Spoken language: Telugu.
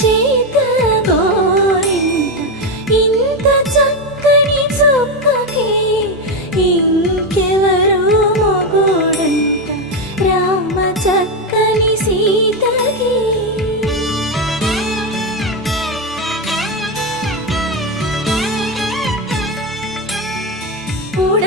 చేత గోరింట ఇంత చక్కని చుక్కకి ఇంకెవరు మొగుడంట రామ చక్కని సీతకి. ఉడ